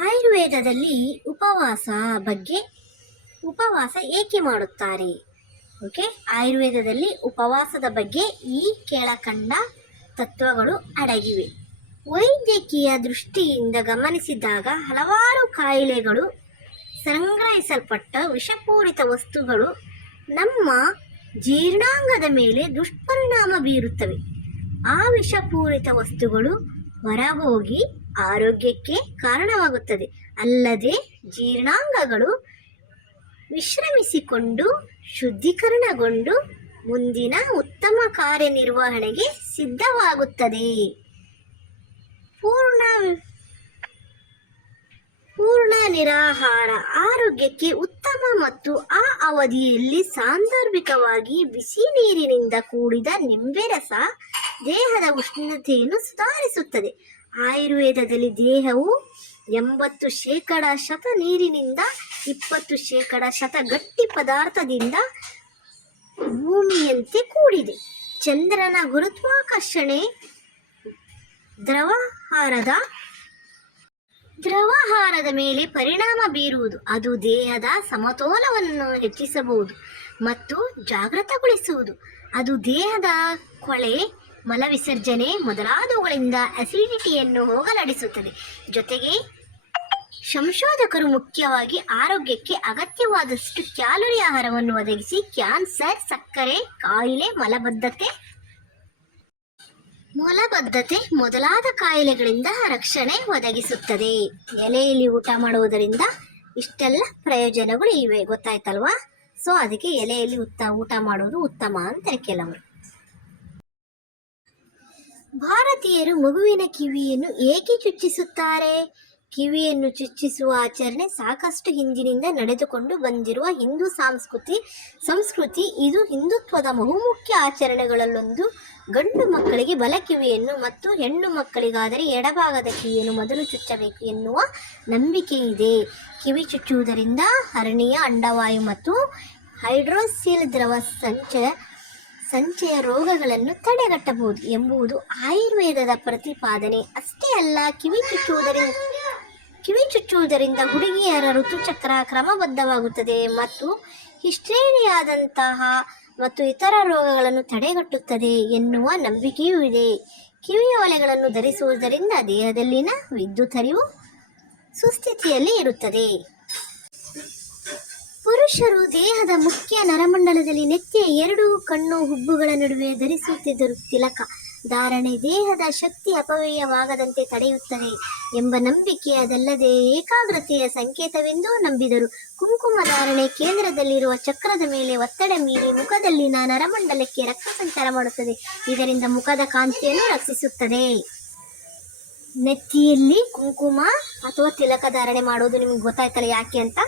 ಆಯುರ್ವೇದದಲ್ಲಿ ಉಪವಾಸ ಏಕೆ ಮಾಡುತ್ತಾರೆ? ಓಕೆ, ಆಯುರ್ವೇದದಲ್ಲಿ ಉಪವಾಸದ ಬಗ್ಗೆ ಈ ಕೆಳಕಂಡ ತತ್ವಗಳು ಅಡಗಿವೆ. ವೈದ್ಯಕೀಯ ದೃಷ್ಟಿಯಿಂದ ಗಮನಿಸಿದಾಗ ಹಲವಾರು ಕಾಯಿಲೆಗಳು ಸಂಗ್ರಹಿಸಲ್ಪಟ್ಟ ವಿಷಪೂರಿತ ವಸ್ತುಗಳು ನಮ್ಮ ಜೀರ್ಣಾಂಗದ ಮೇಲೆ ದುಷ್ಪರಿಣಾಮ ಬೀರುತ್ತವೆ. ಆ ವಿಷಪೂರಿತ ವಸ್ತುಗಳು ಹೊರಹೋಗಿ ಆರೋಗ್ಯಕ್ಕೆ ಕಾರಣವಾಗುತ್ತದೆ. ಅಲ್ಲದೆ ಜೀರ್ಣಾಂಗಗಳು ವಿಶ್ರಮಿಸಿಕೊಂಡು ಶುದ್ಧೀಕರಣಗೊಂಡು ಮುಂದಿನ ಉತ್ತಮ ಕಾರ್ಯನಿರ್ವಹಣೆಗೆ ಸಿದ್ಧವಾಗುತ್ತದೆ. ಪೂರ್ಣ ನಿರಾಹಾರ ಆರೋಗ್ಯಕ್ಕೆ ಉತ್ತಮ ಮತ್ತು ಆ ಅವಧಿಯಲ್ಲಿ ಸಾಂದರ್ಭಿಕವಾಗಿ ಬಿಸಿ ನೀರಿನಿಂದ ಕೂಡಿದ ನಿಂಬೆ ರಸ ದೇಹದ ಉಷ್ಣತೆಯನ್ನು ಸುಧಾರಿಸುತ್ತದೆ. ಆಯುರ್ವೇದದಲ್ಲಿ ದೇಹವು 80% ಶತ ನೀರಿನಿಂದ 20% ಶತ ಗಟ್ಟಿ ಪದಾರ್ಥದಿಂದ ಭೂಮಿಯಂತೆ ಕೂಡಿದೆ. ಚಂದ್ರನ ಗುರುತ್ವಾಕರ್ಷಣೆ ದ್ರವಹಾರದ ಮೇಲೆ ಪರಿಣಾಮ ಬೀರುವುದು. ಅದು ದೇಹದ ಸಮತೋಲನವನ್ನು ಹೆಚ್ಚಿಸಬಹುದು ಮತ್ತು ಜಾಗೃತಗೊಳಿಸುವುದು. ಅದು ದೇಹದ ಕೊಳೆ, ಮಲವಿಸರ್ಜನೆ ಮೊದಲಾದವುಗಳಿಂದ ಅಸಿಡಿಟಿಯನ್ನು ಹೋಗಲಾಡಿಸುತ್ತದೆ. ಜೊತೆಗೆ ಸಂಶೋಧಕರು ಮುಖ್ಯವಾಗಿ ಆರೋಗ್ಯಕ್ಕೆ ಅಗತ್ಯವಾದಷ್ಟು ಕ್ಯಾಲೋರಿ ಆಹಾರವನ್ನು ಒದಗಿಸಿ ಕ್ಯಾನ್ಸರ್, ಸಕ್ಕರೆ ಕಾಯಿಲೆ, ಮಲಬದ್ಧತೆ ಮೊದಲಾದ ಕಾಯಿಲೆಗಳಿಂದ ರಕ್ಷಣೆ ಒದಗಿಸುತ್ತದೆ. ಎಲೆಯಲ್ಲಿ ಊಟ ಮಾಡುವುದರಿಂದ ಇಷ್ಟೆಲ್ಲ ಪ್ರಯೋಜನಗಳು ಇವೆ, ಗೊತ್ತಾಯ್ತಲ್ವಾ? ಸೊ ಅದಕ್ಕೆ ಎಲೆಯಲ್ಲಿ ಊಟ ಮಾಡುವುದು ಉತ್ತಮ ಅಂತಾರೆ ಕೆಲವರು. ಭಾರತೀಯರು ಮಗುವಿನ ಕಿವಿಯನ್ನು ಏಕೆ ಚುಚ್ಚಿಸುತ್ತಾರೆ? ಕಿವಿಯನ್ನು ಚುಚ್ಚಿಸುವ ಆಚರಣೆ ಸಾಕಷ್ಟು ಹಿಂದಿನಿಂದ ನಡೆದುಕೊಂಡು ಬಂದಿರುವ ಹಿಂದೂ ಸಂಸ್ಕೃತಿ. ಇದು ಹಿಂದುತ್ವದ ಬಹುಮುಖ್ಯ ಆಚರಣೆಗಳಲ್ಲೊಂದು. ಗಂಡು ಮಕ್ಕಳಿಗೆ ಬಲ ಕಿವಿಯನ್ನು ಮತ್ತು ಹೆಣ್ಣು ಮಕ್ಕಳಿಗಾದರೆ ಎಡಭಾಗದ ಕಿವಿಯನ್ನು ಮೊದಲು ಚುಚ್ಚಬೇಕು ಎನ್ನುವ ನಂಬಿಕೆ ಇದೆ. ಕಿವಿ ಚುಚ್ಚುವುದರಿಂದ ಹರ್ನಿಯಾ, ಅಂಡವಾಯು ಮತ್ತು ಹೈಡ್ರೋಸಿಲ್ ದ್ರವ ಸಂಚಯ ರೋಗಗಳನ್ನು ತಡೆಗಟ್ಟಬಹುದು ಎಂಬುದು ಆಯುರ್ವೇದದ ಪ್ರತಿಪಾದನೆ. ಅಷ್ಟೇ ಅಲ್ಲ, ಕಿವಿ ಚುಚ್ಚುವುದರಿಂದ ಹುಡುಗಿಯರ ಋತುಚಕ್ರ ಕ್ರಮಬದ್ಧವಾಗುತ್ತದೆ ಮತ್ತು ಹಿಸ್ಟೀರಿಯಾದಂತಹ ಮತ್ತು ಇತರ ರೋಗಗಳನ್ನು ತಡೆಗಟ್ಟುತ್ತದೆ ಎನ್ನುವ ನಂಬಿಕೆಯೂ ಇದೆ. ಕಿವಿಯೋಲೆಗಳನ್ನು ಧರಿಸುವುದರಿಂದ ದೇಹದಲ್ಲಿನ ವಿದ್ಯುತ್ ಹರಿವು ಸುಸ್ಥಿತಿಯಲ್ಲಿ ಇರುತ್ತದೆ. ಪುರುಷರು ದೇಹದ ಮುಖ್ಯ ನರಮಂಡಲದಲ್ಲಿ ನೆತ್ತಿಯ 2 ಕಣ್ಣು ಹುಬ್ಬುಗಳ ನಡುವೆ ಧರಿಸುತ್ತಿದ್ದರು. ತಿಲಕ ಧಾರಣೆ ದೇಹದ ಶಕ್ತಿ ಅಪವ್ಯಯವಾಗದಂತೆ ತಡೆಯುತ್ತದೆ ಎಂಬ ನಂಬಿಕೆ ಅದಲ್ಲದೆ ಏಕಾಗ್ರತೆಯ ಸಂಕೇತವೆಂದು ನಂಬಿದರು. ಕುಂಕುಮ ಧಾರಣೆ ಕೇಂದ್ರದಲ್ಲಿರುವ ಚಕ್ರದ ಮೇಲೆ ಒತ್ತಡ ಮೀರಿ ಮುಖದಲ್ಲಿನ ನರಮಂಡಲಕ್ಕೆ ರಕ್ತ ಸಂಚಾರ ಮಾಡುತ್ತದೆ. ಇದರಿಂದ ಮುಖದ ಕಾಂತಿಯನ್ನು ರಕ್ಷಿಸುತ್ತದೆ. ನೆತ್ತಿಯಲ್ಲಿ ಕುಂಕುಮ ಅಥವಾ ತಿಲಕ ಧಾರಣೆ ಮಾಡುವುದು ನಿಮ್ಗೆ ಗೊತ್ತಾಯ್ತಲ್ಲ ಯಾಕೆ ಅಂತ?